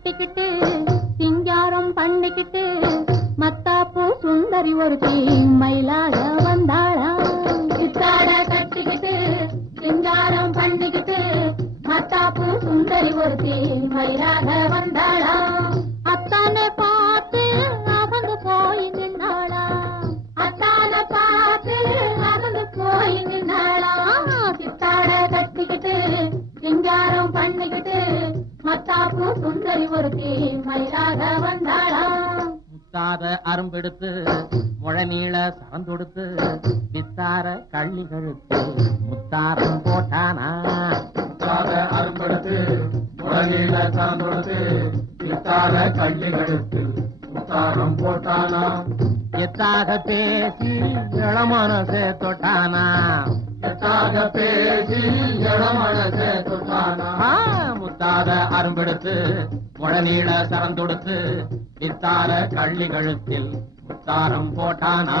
கட்டிக்கிட்டு சிங்காரம் பண்ணிக்கிட்டு மத்தாப்பூ சுந்தரி ஒருத்தி மயிலாக வந்தாளா. சித்தாட கட்டிக்கிட்டு சிங்காரம் பண்ணிக்கிட்டு மத்தாப்பூ சுந்தரி ஒருத்தி மயிலாக வந்தாளா. அத்தானை பார்த்து அவந்து போய் நின்னாளா. அத்தானை பார்த்து அவந்து போய் நின்னாளா. சித்தாட கட்டிக்கிட்டு சிங்காரம் பண்ணிக்கிட்டு மத்தாப்பூ சுந்தரி ஒருத்தி மயிலாக வந்தாளா. முத்தாத அரும்பெடுத்து முழநீள சரந்தொடுத்து வித்தார கள்ளி கழுத்து முத்தாரம் போட்டானா. முத்தாத அரும்பெடுத்து முழநீள சரந்தொடுத்து வித்தார கள்ளி கழுத்து முத்தாரம் போட்டானா. எத்தாக பேசி இளமனசே தொட்டானா. எத்தாக பேசி இளமனசே தொட்டானா. முத்தாத அரும்பெடுத்து முழநீள சரந்தொடுத்து வித்தார கள்ளி கழுத்தில் முத்தாரம் போட்டானா.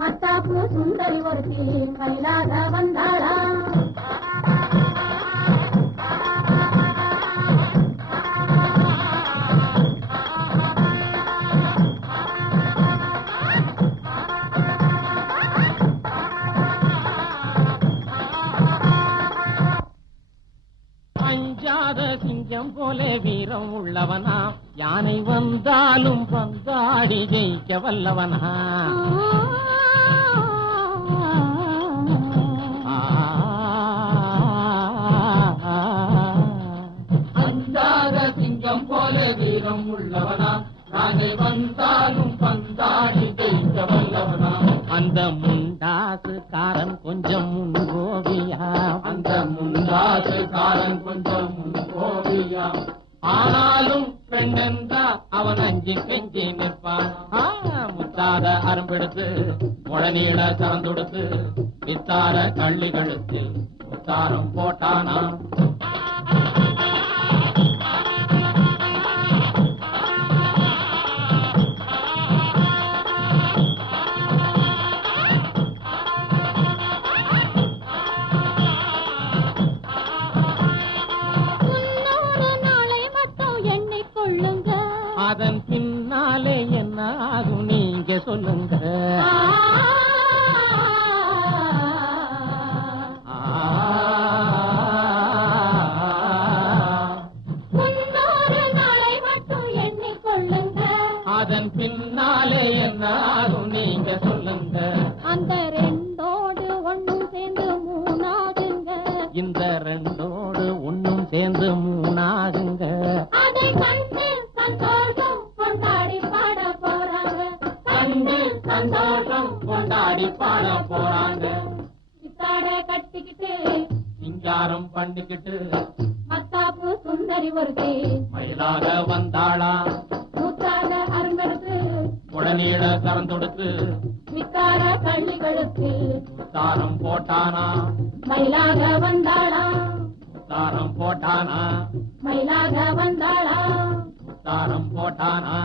மத்தாப்பூ சுந்தரி ஒருத்தி மயிலாக வந்தாளா. அஞ்சாத சிங்கம் போலே வீரம் உள்ளவனா. யானை வந்தாலும் பந்தாடி ஜெயிக்க வல்லவனா. அஞ்சாத சிங்கம் போல வீரம் உள்ளவனா. யானை வந்தாலும் பந்தாடி ஜெயிக்க வல்லவனா. அந்த முண்டாசுக்காரன் கொஞ்சம் முன்கோபியா. அந்த முண்டாசுக்காரன் கொஞ்சம் முன்கோபியா. ஆனாலும் பெண்ணென்றா அவன் அஞ்சி பெஞ்சி நிற்பான். முத்தாத அரும்பெடுத்து முழநீள சரந்தொடுத்து வித்தார கள்ளி கழுத்தில் முத்தாரம் போட்டானா. அதன் பின்னாலே என்ன ஆகும் நீங்க சொல்லுங்க. அதன் பின்னாலே என்ன ஆகும் நீங்க சொல்லுங்க. அந்த ரெண்டோடு ஒண்ணும் சேர்ந்து மூணாகுங்க. இந்த ரெண்டோடு ஒண்ணும் சேர்ந்து மூணாகுங்க. அதை கண்டு சந்தோஷம் கொண்டாடி பாட போறாங்க. கண்டு சந்தோஷம் கொண்டாடி பாட போறாங்க. சித்தாட கட்டிக்கிட்டு சிங்காரம் பண்ணிக்கிட்டு மத்தாப்பூ சுந்தரி ஒருத்தி மயிலாக வந்தாளா. முத்தாக அருங்கெடுத்து முழநீள சரந்தொடுத்து வித்தார கள்ளி கழுத்து முத்தாரம் போட்டானா. மயிலாக வந்தாளா. முத்தாரம் போட்டானா. மயிலாக வந்தாளா. முத்தாரம் போட்டானா.